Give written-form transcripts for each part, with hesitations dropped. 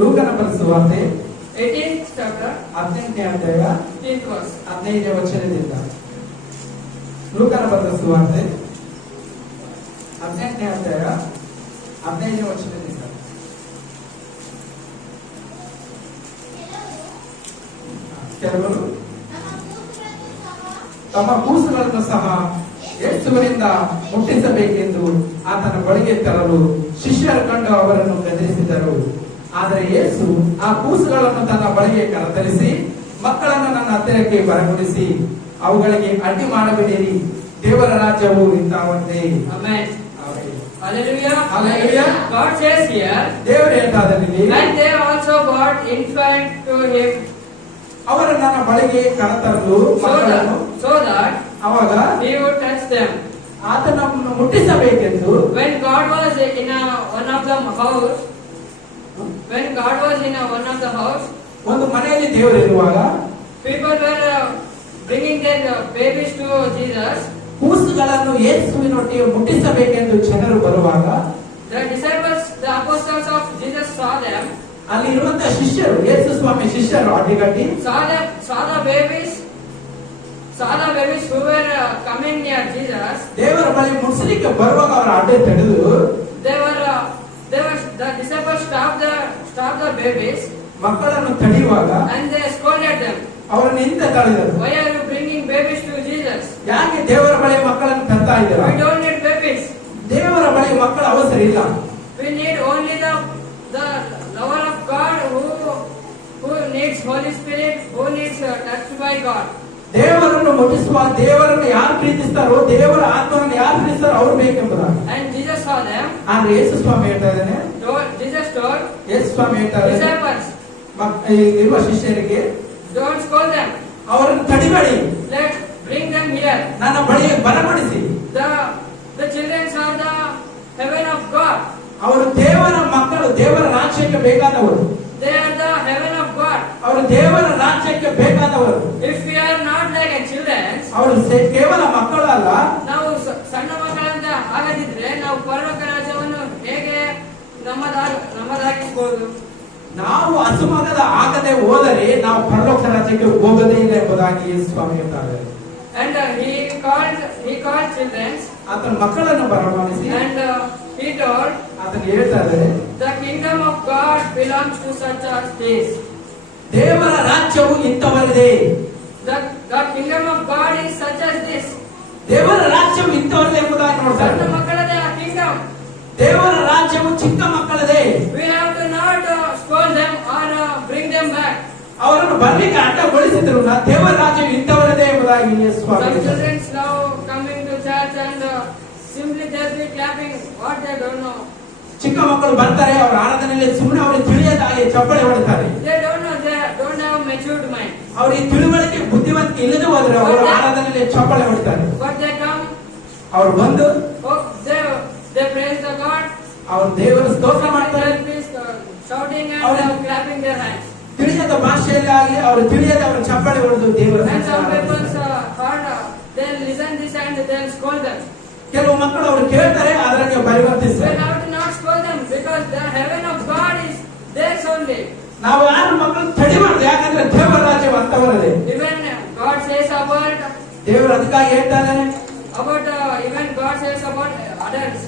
ಲೂಕನ ಬರೆದ ಸುವಾರ್ತೆ 18th chapter, 18ನೇ ಅಧ್ಯಾಯ 15th verse. 15ನೇ ವಚನದಿಂದ. ಲೂಕನ ಬರೆದ ಸುವಾರ್ತೆ 18ನೇ ಅಧ್ಯಾಯ 15ನೇ ವಚನದಿಂದ. ಕೆಲವರು ತಮ್ಮ ಕೂಸುಗಳನ್ನು ಸಹ ಯೇಸುವಿನಿಂದ ಮುಟ್ಟಿಸಬೇಕೆಂದು ಆತನ ಬಳಿಗೆ ತರಲು ಶಿಷ್ಯರು ಕಂಡು ಅವರನ್ನು ಗದರಿಸಿದರು. ಆದರೆ ಯೇಸು ಆ ಕೂಸುಗಳನ್ನು ತನ್ನ ಬಳಿಗೆ ಕರೆತರಿಸಿ, ಮಕ್ಕಳನ್ನು ನನ್ನ ಹತ್ತಿರಕ್ಕೆ ಬರಗೊಳಿಸಿ ಅವುಗಳಿಗೆ ಅಡ್ಡಿ ಮಾಡಬೇಡಿರಿ, ದೇವರ ರಾಜ್ಯವು ಇಂಥವಂತೆ. Amen. Hallelujah. Hallelujah. God says here, ದೇವರು ಹೇಳ್ತಾದಲ್ಲಿ, and they also brought infant to him, ಅವರು ನನ್ನ ಬಳಿಗೆ ಕರೆತರಲು ಮಕ್ಕಳನ್ನು, so that ಅವಾಗ he would touch them. ಆತನನ್ನು ಮುಟ್ಟಿಸಬೇಕೆಂದು. When God was in one of the house, when God was in one of the house, ಒಂದು ಮನೆಯಲ್ಲಿ ದೇವರು ಇರುವಾಗ people were bringing their babies to Jesus. ಕೂಸುಗಳನ್ನು ಯೇಸುವಿನೊಟ್ಟಿಗೆ ಮುಟ್ಟಿಸಬೇಕೆಂದು ಜನರು ಬರುವಾಗ The disciples, the apostles of Jesus saw them, ಅಲ್ಲಿ ಇರುವಂತಹ ಶಿಷ್ಯರು, ಯೇಸು ಸ್ವಾಮಿ ಶಿಷ್ಯರು ಅಡ್ಡಿಗಟ್ಟಿ saw the babies who were coming near Jesus. ದೇವರ ಬಳಿ ಮುಟ್ಟಿಸಲಿಕ್ಕೆ ಬರುವಾಗ ಅವರ ಅಡ್ಡೆ ತಡೆದು The disciples stopped the babies ಮಕ್ಕಳನ್ನು ತಡೆಯುವಾಗ and they scolded them. ಅವರನ್ನು ಹಿಂದೆ ತಡೆದರು. Why are you bringing babies to Jesus? ಯಾಕೆ ದೇವರ ಬಳಿ ಮಕ್ಕಳನ್ನು ತರ್ತಾ ಇದ್ದೀರಾ? We don't need babies. ದೇವರ ಬಳಿ ಮಕ್ಕಳ ಅವಸರ ಇಲ್ಲ. We need only the lover of God who needs Holy Spirit, who needs touched by God. ದೇವರನ್ನು ಮುಟ್ಟಿಸುವ, ದೇವರನ್ನು ಯಾರು ಪ್ರೀತಿಸ್ತಾರೋ, ದೇವರ ಆತ್ಮವನ್ನು ಯಾರು ಪ್ರೀತಿಸ್ತಾರೋ ಅವರು ಬೇಕೆಂಬುದಾಗಿ. And Jesus saw them. ಆದ್ರೆ ಯೇಸು ಸ್ವಾಮಿ ಹೇಳ್ತಾ ಇದ್ದಾನೆ, Jesus told ಯೇಸು ಸ್ವಾಮಿ ಹೇಳ್ತಾ ಇದ್ದಾನೆ, disciples, ಇರುವ ಶಿಷ್ಯರಿಗೆ don't scold them. ಅವರನ್ನು ತಡಿಬೇಡಿ, Let's bring them here. ನನ್ನ ಬಳಿಗೆ ಬರಪಡಿಸಿ. The children are the heaven of God. ಅವರು ದೇವರ ಮಕ್ಕಳು, ದೇವರ ರಾಜ್ಯಕ್ಕೆ ಬೇಕಾದವರು. They are the heaven of God. ಅವರು ದೇವರ ರಾಜ್ಯಕ್ಕೆ ಬೇಕಾದವರು. If we are not like children, ಅವರು ಕೇವಲ ಮಕ್ಕಳು ಅಲ್ಲ, ನಾವು ಸಣ್ಣ ಮಕ್ಕಳಂತ ಆಗದಿದ್ರೆ ನಾವು ಪರಲೋಕ ರಾಜ್ಯವನ್ನು ಹೇಗೆ ನಮ್ಮದಾಗಿಸಬಹುದು? ನಾವು ಹಸುಮಗದ ಆಗದೆ ಹೋದರೆ ನಾವು ಪರಲೋಕ ರಾಜ್ಯಕ್ಕೆ ಹೋಗದೇ ಇಲ್ಲ ಎಂಬುದಾಗಿ ಯೇಸು ಸ್ವಾಮಿ ಹೇಳ್ತಾರೆ. And he called children. ಆತನ ಮಕ್ಕಳನ್ನು ಬರಮಾಡಿಸಿ And he told, ಆತನ ಹೇಳ್ತಾ ಇದ್ದಾರೆ, the kingdom of God belongs to such as this. ದೇವರ ರಾಜ್ಯವು ಇಂಥವರಿದೆ. The kingdom of God is such as this. ದೇವರ ರಾಜ್ಯವು ಇಂಥವರಿದೆ ಎಂಬುದಾಗಿ ನೋಡ್ತಾರೆ. ಸಣ್ಣ ಮಕ್ಕಳದೇ ಆ kingdom. ದೇವರ ರಾಜ್ಯವು ಚಿಕ್ಕ ಮಕ್ಕಳದೇ. We have to not scold them or bring them back. ಅವರನ್ನು ಬರ್ಲಿಕ್ಕೆ ಅಡ್ಡಗೊಳಿಸಿದ್ರು, ದೇವರ ರಾಜ್ಯವು ಇಂಥವರಿದೆ ಎಂಬುದಾಗಿ ಯೇಸು ಸ್ವಾಮಿ Some ಹೇಳ್ತಾರೆ. children now coming to church and simply they'll be clapping what they don't know. ಚಿಕ್ಕ ಮಕ್ಕಳು ಬರ್ತಾರೆ, ಅವರ ಆರಾಧನೆಯಲ್ಲಿ ಸುಮ್ಮನೆ ಅವರಿಗೆ ತಿಳಿಯದಾಗಿ ಚಪ್ಪಳೆ ಹೊಡಿತಾರೆ. They don't know, they don't have matured mind. ಅವರಿಗೆ ತಿಳುವಳಿಕೆ ಬುದ್ಧಿವಂತಿಕೆ ಇಲ್ಲದೆ ಹೋದ್ರೆ ಅವರು ಆರಾಧನೆಯಲ್ಲಿ ಚಪ್ಪಳೆ ಹೊಡಿತಾರೆ. But they come, ಅವರು ಬಂದು they praise the God. ಅವರು ದೇವರ ಸ್ತೋತ್ರ ಮಾಡ್ತಾರೆ, Shouting and clapping their hands. ತಿಳಿಯದ ಭಾಷೆಯಲ್ಲಿ ಆಗಲಿ ಅವರು ತಿಳಿಯದ ಅವರು ಚಪ್ಪಳೆ ಹೊಡೆದು ದೇವರ And some people they'll listen this and they'll scold them. ಕೆಲವು ಮಕ್ಕಳು ಅವರು ಕೇಳ್ತಾರೆ, ಅದಕ್ಕೆ We ಪರಿವರ್ತಿಸ್ತಾರೆ. have to not scold them because the heaven of God is theirs only. ನಾವು ಯಾರು ಮಕ್ಕಳು ತಡಿಬಾರ್ದು, ಯಾಕಂದ್ರೆ ದೇವರ ರಾಜ್ಯವು ಅಂತವರದೇ. Even God says about ದೇವರು ಅದಕ್ಕಾಗಿ ಹೇಳ್ತಾ ಇದ್ದಾನೆ, even God says about adults.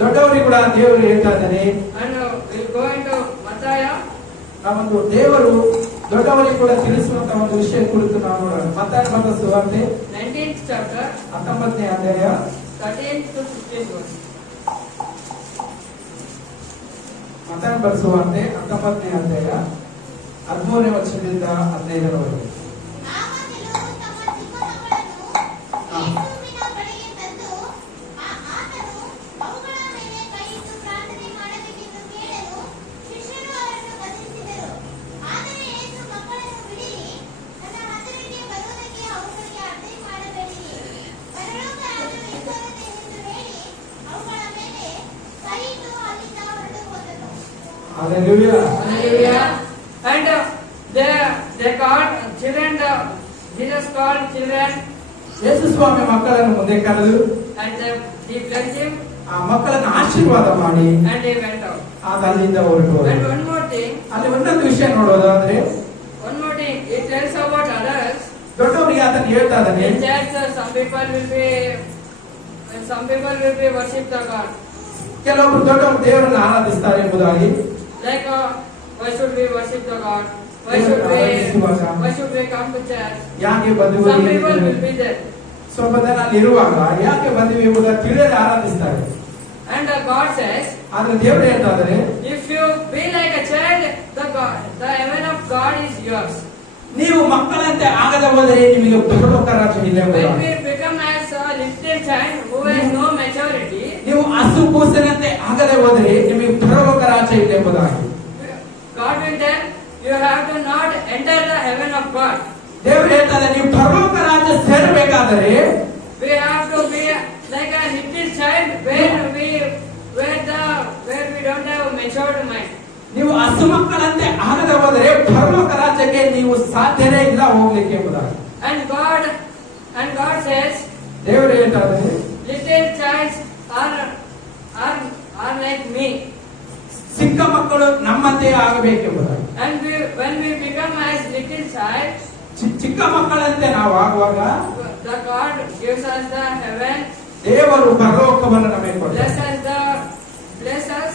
ದೊಡ್ಡವರಿಗೆ ಕೂಡ ದೇವರು ಹೇಳ್ತಾ ಇದ್ದಾನೆ. And we'll go into Matthias. ನಾವೊಂದು ದೇವರು ದೊಡ್ಡವರಿಗೆ ಕೂಡ ತಿಳಿಸುವಂತ ಒಂದು ವಿಷಯ ಕುರಿತು ನಾವು ನೋಡೋಣ. ಮತ್ತಾಯ ಬರೆದ ಸುವಾರ್ತೆ 19th chapter, 19ನೇ ಅಧ್ಯಾಯ 13th to 15th verse. ಮತ್ತಾಯ ಬರೆದ ಸುವಾರ್ತೆ 19ನೇ ಅಧ್ಯಾಯ 13ನೇ ವಚನದಿಂದ 15ರವರೆಗೆ. Hallelujah. Hallelujah. And they called children. Jesus called children. ಯೇಸು ಸ್ವಾಮಿ ಮಕ್ಕಳನ್ನು ಮುಂದೆ ಕರೆದು And he blessed ಆ ಮಕ್ಕಳನ್ನು ಆಶೀರ್ವಾದ ಮಾಡಿ and he went out. ಅಲ್ಲಿಂದ ಹೊರಟು. And one more thing. ಅಲ್ಲಿ ಒಂದೊಂದು ವಿಷಯ ನೋಡೋದಾದ್ರೆ one more thing, it tells about others. ದೊಡ್ಡವರಿಗೆ ಆತನ ಹೇಳ್ತಾ ಇದ್ದಾನೆ. In church, some people will be worship the God. ಕೆಲವೊಬ್ರು ದೊಡ್ಡವರು ದೇವರನ್ನು ಆರಾಧಿಸ್ತಾರೆ ಎಂಬುದಾಗಿ. Like, why should we worship the God? Why should we come to church? ಯಾಕೆ ಬಂದ್ವಿ? Some people will be there. ಸ್ವಲ್ಪ ಜನ ಅಲ್ಲಿ ಇರುವಾಗ ಯಾಕೆ ಬಂದ್ವಿ ಎಂಬುದನ್ನು ತಿಳಿಯದೆ ಆರಾಧಿಸ್ತಾರೆ. And God says, ಆದ್ರೆ ದೇವರು ಹೇಳ್ತಾ ಇದ್ದಾರೆ, if you be like a child, the heaven of God is yours. ನೀವು ಮಕ್ಕಳಂತೆ ಆಗದೆ ಹೋದರೆ ನಿಮಗೆ ಪರಲೋಕ ರಾಜ್ಯ ಇಲ್ಲ When ಎಂಬುದಾಗಿ. we become as a little child who has no maturity, ನೀವು ಹಸು ಕೂಸಿನಂತೆ ಆಗದೆ ಹೋದರೆ ನಿಮಗೆ ಪರಲೋಕ ರಾಜ್ಯ ಇಲ್ಲ ಎಂಬುದಾಗಿ. God will tell you have to not enter the heaven of God. ದೇವರು ಹೇಳ್ತಾರೆ, ನೀವು ಪರಲೋಕ ರಾಜ್ಯ ಸೇರಬೇಕಾದರೆ We have to be like a little child where we don't have a matured mind. ನೀವು ಹಸು ಮಕ್ಕಳಂತೆ ಆಗದೆ ಹೋದರೆ ಪರಲೋಕ ರಾಜ್ಯಕ್ಕೆ ನೀವು ಸಾಧ್ಯನೇ ಇಲ್ಲ ಹೋಗ್ಲಿಕ್ಕೆ ಎಂಬುದಾಗಿ. And God says, ದೇವರು ಹೇಳ್ತಾರೆ, little childs are like me. ಚಿಕ್ಕ ಮಕ್ಕಳು ನಮ್ಮಂತೆ ಆಗಬೇಕೆಂಬುದಾಗಿ. And when we become as little child, ಚಿಕ್ಕ ಮಕ್ಕಳಂತೆ ನಾವು ಆಗುವಾಗ the God gives us the heaven, ದೇವರು ಪರಲೋಕವನ್ನು ನಮಗೆ ಕೊಡ್ತಾರೆ, bless us,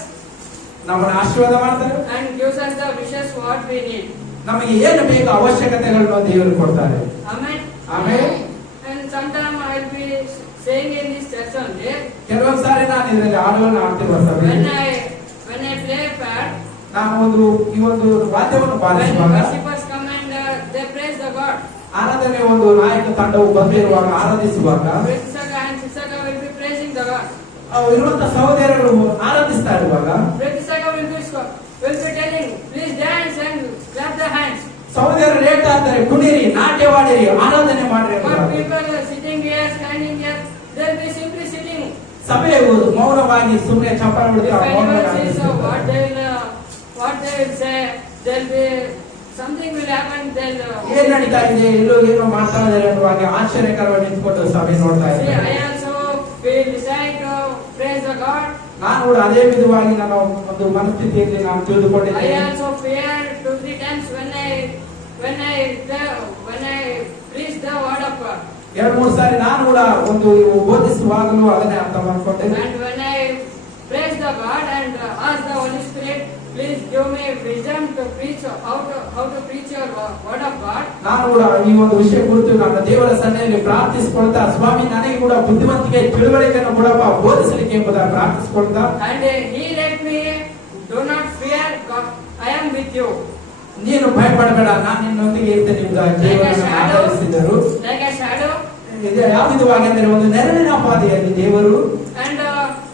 ನಮ್ಮನ್ನು ಆಶೀರ್ವಾದ ಮಾಡ್ತಾರೆ, and gives us the wishes what we need. ನಮಗೆ ಏನು ಬೇಕು ಅವಶ್ಯಕತೆಗಳನ್ನು ದೇವರು ಕೊಡ್ತಾರೆ. Amen. ಆಮೇಲೆ And sometime I will be saying in this church only, ಕೆಲವೊಂದು ಸಾರಿ ನಾನು ಇದರಲ್ಲಿ ಹಾಡುಗಳನ್ನು ಹಾಡ್ತಿರುವ ಸಭೆ when I play a pad, ನಾವು ಈ ಒಂದು ವಾದ್ಯವನ್ನು when ಬಾರಿಸುವಾಗ worshippers come and they praise the God, ಆರಾಧನೆ ಒಂದು ನಾಯಕ ತಂಡವು ಬಂದಿರುವಾಗ ಆರಾಧಿಸುವಾಗ Pritisaka and Sisaka will be praising the God. ಇರುವಂತ ಸಹೋದರರು ಆರಾಧಿಸ್ತಾ ಇರುವಾಗ Pritisaka will be telling, please dance and clap the hands. ಸಹೋದರರು ಹೇಳ್ತಾ ಇರ್ತಾರೆ, ಕುಣಿರಿ, ನಾಟ್ಯವಾಡಿರಿ, ಆರಾಧನೆ ಮಾಡ್ರಿ. But people are sitting here, standing here, they'll be simply sitting. ಸಭೆಯು ಮೌನವಾಗಿ ಸುಮ್ಮನೆ ಚಪ್ಪಾಳೆ If ಹೊಡೆದು anyone says what they will say, there'll be something will happen. ಏನ್ ನಡೀತಾ ಇದೆ, ಎಲ್ಲೋ ಏನೋ ಮಾಡ್ತಾ ಇದ್ದಾರೆ ಅನ್ನುವಾಗ ಆಶ್ಚರ್ಯಕರವಾಗಿ ನಿಂತ್ಕೊಂಡು ಸಭೆ ನೋಡ್ತಾ See, ಇದ್ದಾರೆ. I also feel decide to praise the God. ನಾನು ಕೂಡ ಅದೇ ವಿಧವಾಗಿ ನಾನು ಒಂದು ಮನಸ್ಥಿತಿಯಲ್ಲಿ ನಾನು I ತಿಳಿದುಕೊಂಡಿದ್ದೇನೆ. also fear 2-3 times when I preach the word of God. 2-3 ಸಾರಿ ನಾನು ಕೂಡ ಒಂದು ಬೋಧಿಸುವಾಗಲೂ ಅದನ್ನೇ ಅರ್ಥ ಮಾಡ್ಕೊಂಡೆ. And when I praise the God and ask the Holy Spirit, please give me wisdom to preach how to preach your word of God. ನಾನು ಕೂಡ ಈ ಒಂದು ವಿಷಯ ಕುರಿತು ನನ್ನ ದೇವರ ಸನ್ನಿಧಿಯಲ್ಲಿ ಪ್ರಾರ್ಥಿಸಿಕೊಳ್ತಾ, ಸ್ವಾಮಿ ನನಗೆ ಕೂಡ ಬುದ್ಧಿವಂತಿಕೆ ತಿಳುವಳಿಕೆಯನ್ನು ಕೊಡಪ್ಪ ಬೋಧಿಸಲಿಕ್ಕೆ ಎಂಬುದಾಗಿ ಪ್ರಾರ್ಥಿಸಿಕೊಳ್ತಾ, And he let me, do not fear, God, I am with you. ನೀನು ಭಯಪಡಬೇಡ, ನಾನು ನಿನ್ನೊಂದಿಗೆ ಇರ್ತೇನೆ ಎಂಬುದಾಗಿ ದೇವರನ್ನು ಆಧರಿಸಿದರು. Like a shadow. ಇದು ಯಾವ ವಿಧವಾಗಿ ಅಂದರೆ ಒಂದು ನೆರಳಿನ ಪಾದೆಯಲ್ಲಿ ದೇವರು, And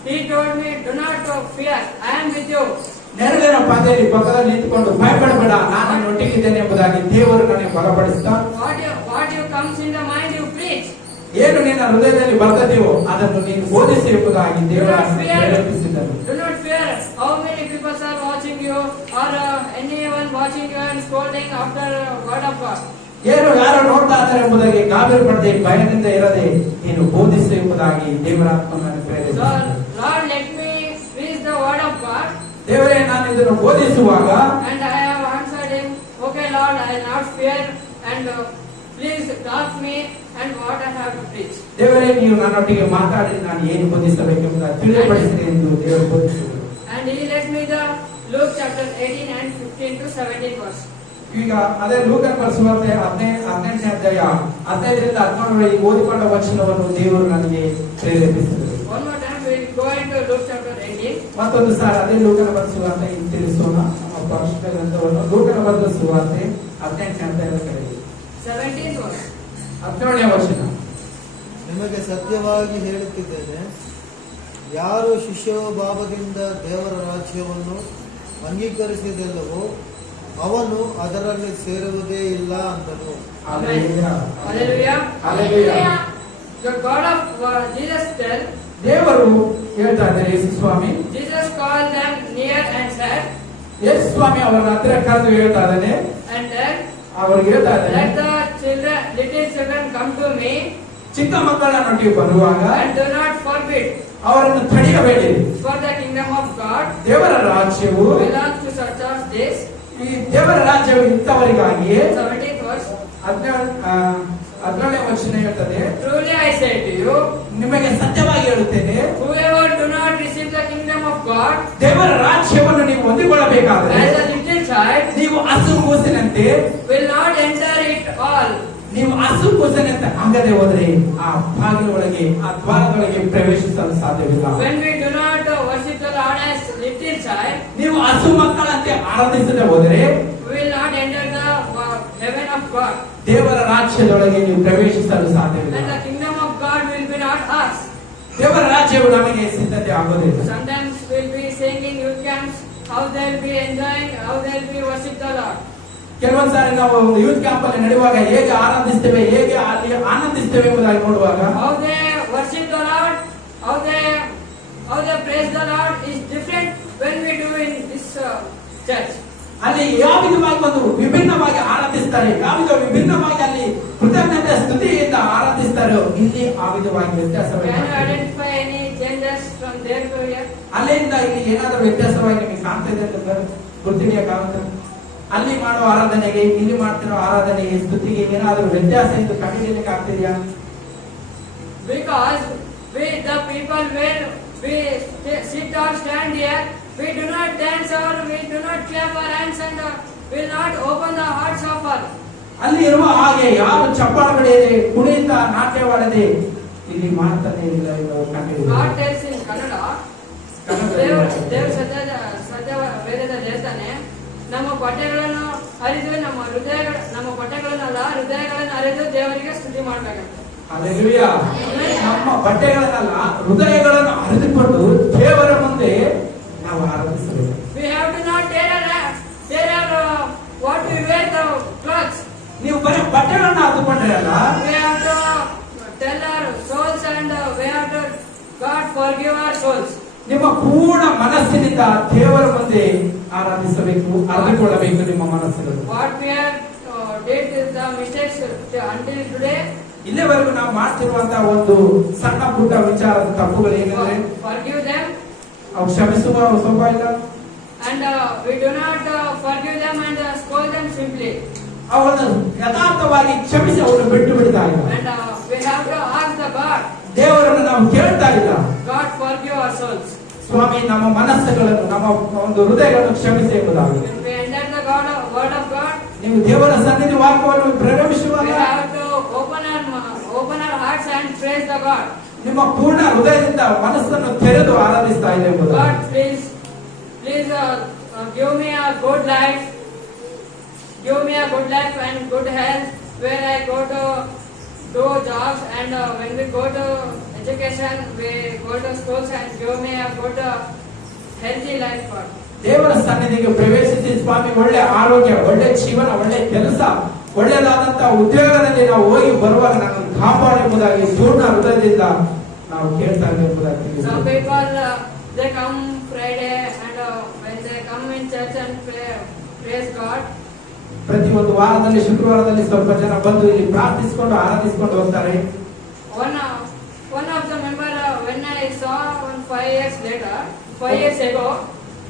he told me, do not fear, I am with you. ನೆರಳಿನ ಪಾದೆಯಲ್ಲಿ ಪಕ್ಕದಲ್ಲಿ ನಿಂತುಕೊಂಡು ಭಯಪಡಬೇಡ, ನಾನು ನಿನ್ನೊಟ್ಟಿಗಿದ್ದೇನೆ ಎಂಬುದಾಗಿ ದೇವರು ನನಗೆ ಬಲಪಡಿಸ್ತಾ, What you comes in the mind, you preach. ಏನು ನಿನ್ನ ಹೃದಯದಲ್ಲಿ ಬರ್ತದೆಯೋ ಅದನ್ನು ನೀನು ಬೋಧಿಸಿ ಎಂಬುದಾಗಿ ದೇವರ ಪ್ರೇರೇಪಿಸಿದರು. Do not fear how many people are watching you or anyone watching you and scolding after word of God. ಏನು ಯಾರು ನೋಡ್ತಾ ಇದ್ದಾರೆ ಎಂಬುದಾಗಿ ಗಾಬರಿ ಪಡದೆ ಭಯದಿಂದ ಇರದೆ ನೀನು ಬೋಧಿಸು ಎಂಬುದಾಗಿ ದೇವರಾತ್ಮನನ್ನು So ಪ್ರೇರೇಪಿಸಿದರು. Lord, let me preach the word of God. ದೇವರೇ, ನಾನು ಇದನ್ನು ಬೋಧಿಸುವಾಗ And I have answered him, okay Lord, I will not fear and please talk me and what I have to preach. ದೇವರೇ, ನೀವು ನನ್ನೊಟ್ಟಿಗೆ ಮಾತಾಡಿ ನಾನು ಏನು ಬೋಧಿಸಬೇಕೆಂಬುದಾಗಿ ತಿಳಿಯಪಡಿಸಿದೆ ಎಂದು ದೇವರು ಬೋಧಿಸಿದರು. And he led me the Luke chapter 18 and 15 to 17 verse. ಈಗ ಅದೇ ಲೂಕನ ಬರೆಸುವಂತೆ 18ನೇ ಅಧ್ಯಾಯ 15ರಿಂದ 17 ಈ ಓದಿಕೊಂಡ ವಚನವನ್ನು ದೇವರು ನನಗೆ ಪ್ರೇರೇಪಿಸಿದರು. One more time we will go into Luke chapter 18. ಮತ್ತೊಂದು ಸಾರಿ ಅದೇ ಲೂಕನ ಬರೆಸುವಂತೆ ತಿಳಿಸೋಣ. ನಮ್ಮ ಪರಿಶುದ್ಧ ಗ್ರಂಥವನ್ನು ಲೂಕನ ಬರೆಸುವಂತೆ 18ನೇ ಅಧ್ಯಾಯದ ಕಡೆಗೆ 17th verse. 17ನೇ ವಚನ. ನಿಮಗೆ ಸತ್ಯವಾಗಿ ಹೇಳುತ್ತಿದ್ದೇನೆ, ಯಾರು ಶಿಷ್ಯೋಭಾವದಿಂದ ದೇವರ ರಾಜ್ಯವನ್ನು ಅಂಗೀಕರಿಸಿದೆಲ್ಲವೋ ಅವನು ಅದರಲ್ಲಿ ಸೇರುವುದೇ ಇಲ್ಲ ಅಂದನು. Hallelujah. Hallelujah. Hallelujah. The God of Jesus tell, ದೇವರು ಹೇಳ್ತಾ ಇದ್ದಾರೆ, ಯೇಸು ಸ್ವಾಮಿ Jesus called them near and said, ಯೇಸು ಸ್ವಾಮಿ ಅವರ ಹತ್ತಿರ ಕರೆದು ಹೇಳ್ತಾ ಇದ್ದಾನೆ, and then ಅವ್ರಿಗೆ ಹೇಳ್ತಾ let ಇದ್ದಾನೆ, the little children come to me ಚಿಕ್ಕ ಮಕ್ಕಳನ್ನೊಟ್ಟಿಗೆ ಬರುವಾಗ and do not forbid, ಅವರನ್ನು ತಡೆಯಬೇಡಿ. for the kingdom of God ದೇವರ ರಾಜ್ಯವು belongs to such as this. ಈ ದೇವರ ರಾಜ್ಯವು ಇಂಥವರಿಗಾಗಿ 17th verse. 17ನೇ ವಚನ ಹೇಳ್ತದೆ, Truly I say to you, ನಿಮಗೆ ಸತ್ಯವಾಗಿ ಹೇಳುತ್ತೇನೆ, whoever do not receive the kingdom of God ದೇವರ ರಾಜ್ಯವನ್ನು ನೀವು ಹೊಂದಿಕೊಳ್ಳಬೇಕಾದರೆ as a little child ನೀವು ಹಸುಗೂಸಿನಂತೆ will not enter it all. ನೀವು ಹಸುಗೂಸಿನಂತೆ ಆಗದೆ ಹೋದರೆ ಆ ಬಾಗಿಲೊಳಗೆ, ಆ ದ್ವಾರದೊಳಗೆ ಪ್ರವೇಶಿಸಲು ಸಾಧ್ಯವಿಲ್ಲ. When we do not worship the Lord as little child, ನೀವು ಹಸು ಮಕ್ಕಳಂತೆ ಆರಾಧಿಸದೆ ಹೋದರೆ we will not enter the heaven of God. ದೇವರ ರಾಜ್ಯದೊಳಗೆ ನೀವು ಪ್ರವೇಶಿಸಲು And ಸಾಧ್ಯವಿಲ್ಲ. the kingdom of God will be not us. ದೇವರ ರಾಜ್ಯವು ನಮಗೆ ಸಿದ್ಧತೆ ಆಗೋದಿಲ್ಲ. Sometimes we'll be singing youth camps, how they'll be enjoying, how they'll be worship the Lord. ಕೆಲವೊಂದು ಸಾರಿ ನಾವು ಯೂತ್ ಕ್ಯಾಂಪ್ ಅಲ್ಲಿ ನಡೆಯುವಾಗ ಹೇಗೆ ಆರಾಧಿಸ್ತೇವೆ, ಹೇಗೆ ಅಲ್ಲಿ ಆನಂದಿಸ್ತೇವೆ ಎಂಬುದಾಗಿ ನೋಡುವಾಗ How they worship the Lord, how they praise the Lord is different when we do in this church. ಅಲ್ಲಿ ಯಾವ ವಿಧವಾಗಿ ಒಂದು ವಿಭಿನ್ನವಾಗಿ ಆರಾಧಿಸ್ತಾರೆ, ಯಾವ ವಿಧ ವಿಭಿನ್ನವಾಗಿ ಅಲ್ಲಿ ಕೃತಜ್ಞತೆ ಸ್ತುತಿಯಿಂದ ಆರಾಧಿಸ್ತಾರೆ, ಇಲ್ಲಿ ಆ ವಿಧವಾಗಿ ವ್ಯತ್ಯಾಸವಾಗಿ Can you identify any changes from there to here? ಅಲ್ಲಿಂದ ಇಲ್ಲಿ ಏನಾದರೂ ವ್ಯತ್ಯಾಸವಾಗಿ ನಿಮಗೆ ಕಾಣ್ತಿದೆ ಅಂತ ಗುರುತಿಡಿಯಕ್ಕಾಗುತ್ತೆ? ಅಲ್ಲಿ ಮಾಡುವ ಆರಾಧನೆಗೆ ಇಲ್ಲಿ ಮಾಡ್ತಿರೋ ಆರಾಧನೆಗೆ ಸ್ತುತಿಗೆ ಏನಾದರೂ ವ್ಯತ್ಯಾಸ ಎಂದು ಕಂಡುಹಿಡಿಯಲಿಕ್ಕೆ ಆಗ್ತಿದೆಯಾ? Because we the people when we sit or stand here, we do not dance or we do not clap our hands and will not open the hearts of our. ಅಲ್ಲಿ ಇರುವ ಹಾಗೆ ಯಾರು ಚಪ್ಪಾಳೆ ಹೊಡೆಯದೆ ಕುಣಿತ ನಾಟ್ಯವಾಡದೆ ಇಲ್ಲಿ ಮಾಡ್ತಾನೆ ಇಲ್ಲ ಎಂದು ಕಂಡುಹಿಡಿಯಬೇಕು. God tells in Kannada, ದೇವರು ಸತ್ಯ ವೇದದಲ್ಲಿ ಹೇಳ್ತಾನೆ, ನಮ್ಮ ಬಟ್ಟೆಗಳನ್ನು ಹರಿದು ನಮ್ಮ ಬಟ್ಟೆಗಳನ್ನಲ್ಲ ಹೃದಯಗಳನ್ನು ಹರಿದು ದೇವರಿಗೆ ಸ್ತುತಿ ಮಾಡಬೇಕಂತ. ಹಲ್ಲೆಲೂಯಾ. ನಮ್ಮ ಬಟ್ಟೆಗಳನ್ನೆಲ್ಲ ಹೃದಯಗಳನ್ನು ಹರಿದುಕೊಂಡು ದೇವರ ಮುಂದೆ ನಾವು ಆರಾಧಿಸಬೇಕು. We have to not tear what we wear the clothes. ನೀವು ಬರೀ ಬಟ್ಟೆಗಳನ್ನ ಹಾಕಿಕೊಂಡ್ರೆ ಅಲ್ಲ, We have to tell our souls and we have to God forgive our souls. ನಿಮ್ಮ ಪೂರ್ಣ ಮನಸ್ಸಿನಿಂದ ದೇವರ ಮುಂದೆ ಆರಾಧಿಸಬೇಕು, ಅರಿತುಕೊಳ್ಳಬೇಕು ನಿಮ್ಮ ಮನಸ್ಸಿನಲ್ಲಿ. What we have did the mistakes until today, ಇಲ್ಲಿವರೆಗೂ ನಾವು ಮಾಡ್ತಿರುವಂತಹ ಒಂದು ಸಣ್ಣ ಪುಟ್ಟ ವಿಚಾರದ ತಪ್ಪುಗಳು ಏನೆಂದ್ರೆ forgive them, ಅವು ಕ್ಷಮಿಸುವ ಸ್ವಲ್ಪ ಇಲ್ಲ, and we do not forgive them and scold them simply. ಅವನ್ನು ಯಥಾರ್ಥವಾಗಿ ಕ್ಷಮಿಸಿ ಅವನು ಬಿಟ್ಟು ಬಿಡ್ತಾ ಇಲ್ಲ. And we have to ask the God, ದೇವರನ್ನು ನಾವು ಕೇಳ್ತಾ ಇಲ್ಲ, God forgive our souls. ಸ್ವಾಮಿ ನಮ್ಮ ಮನಸ್ಸುಗಳನ್ನು, ನಮ್ಮ ಒಂದು ಹೃದಯಗಳನ್ನು ಕ್ಷಮಿಸಿ ಎಂಬುದಾಗಿ. When we enter the word of God, ನೀವು ದೇವರ ಸನ್ನಿಧಿ ವಾಕ್ಯವನ್ನು we ಪ್ರವೇಶಿಸುವಾಗ have to open our hearts and praise the God. ನಿಮ್ಮ ಪೂರ್ಣ ಹೃದಯದಿಂದ ಮನಸ್ಸನ್ನು ತೆರೆದು ಆರಾಧಿಸ್ತಾ ಇದೆ ಎಂಬುದು. God, please give me a good life. Give me a good life and good health where I go to do jobs and when we go to education, we go to schools and give me a good healthy life, God. ದೇವರ ಸನ್ನಿಧಿಗೆ ಪ್ರವೇಶಿಸಿ ಸ್ವಾಮಿ ಒಳ್ಳೆ ಆರೋಗ್ಯ, ಒಳ್ಳೆ ಜೀವನ, ಒಳ್ಳೆ ಕೆಲಸ, ಒಳ್ಳೆಯದಾದಂತಹ ಉದ್ಯೋಗದಲ್ಲಿ ನಾವು ಹೋಗಿ ಬರುವಾಗ ನಾನು ಕಾಪಾಡು ಎಂಬುದಾಗಿ ಪೂರ್ಣ ಹೃದಯದಿಂದ ನಾವು ಕೇಳ್ತಾ ಇದ್ದೇವೆ ಎಂಬುದಾಗಿ ತಿಳಿಸಿ. Some people they come Friday and when they come in church and praise God. ಪ್ರತಿ ಒಂದು ವಾರದಲ್ಲಿ ಶುಕ್ರವಾರದಲ್ಲಿ ಸ್ವಲ್ಪ ಜನ ಬಂದು ಇಲ್ಲಿ ಪ್ರಾರ್ಥಿಸಿಕೊಂಡು ಆರಾಧಿಸಿಕೊಂಡು ಹೋಗ್ತಾರೆ. One of the member when I saw 5 years ago,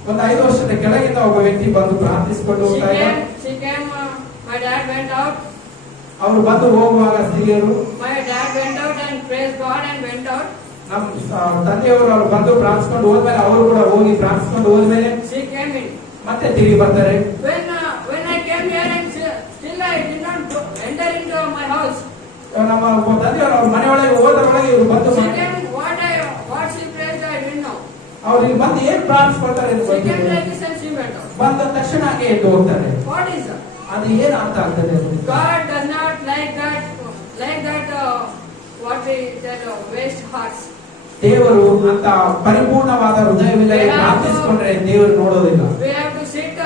ಒಂದು 5 ವರ್ಷದ ಕೆಳಗಿಂದ ಒಬ್ಬ ವ್ಯಕ್ತಿ ಬಂದು ಪ್ರಾರ್ಥಿಸಿಕೊಂಡು ಹೋಗ್ತಾ ಇದ್ದಾರೆ. she came. My dad went out. ಅವರು ಬಂದು ಹೋಗುವಾಗ ಸ್ತ್ರೀಯರು, My dad went out and praised God and went out. ನಮ್ಮ ತಂದೆಯವರು ಅವರು ಬಂದು ಪ್ರಾರ್ಥಿಸಿಕೊಂಡು ಹೋದ್ಮೇಲೆ ಅವರು ಕೂಡ ಹೋಗಿ ಪ್ರಾರ್ಥಿಸಿಕೊಂಡು ಹೋದ್ಮೇಲೆ She came in. ಮತ್ತೆ ತಿರುಗಿ ಬರ್ತಾರೆ. When I came here and still I did not enter into my house. ನಮ್ಮ ತಂದೆಯವರು ಅವ್ರ ಮನೆಯೊಳಗೆ ಹೋದರೊಳಗೆ ಇವರು ಬಂದು She came. What she praised I didn't know. ಅವ್ರು ಇಲ್ಲಿ ಬಂದು ಏನ್ ಪ್ರಾರ್ಥಿಸ್ಕೊಳ್ತಾರೆ ಅಂತ She came ಗೊತ್ತಿಲ್ಲ. like this and she went out. ಬಂದ ತಕ್ಷಣ ಹಾಗೆ ಎದ್ದು ಹೋಗ್ತಾರೆ. What is that? ಅದು ಏನ್ ಅರ್ಥ ಆಗ್ತದೆ? God does not like that. What we tell waste hearts. ದೇವರು ಅಂತ ಪರಿಪೂರ್ಣವಾದ ಹೃದಯವಿಲ್ಲದೆ ಪ್ರಾರ್ಥಿಸಿಕೊಂಡ್ರೆ ದೇವರು ನೋಡೋದಿಲ್ಲ. We have to sit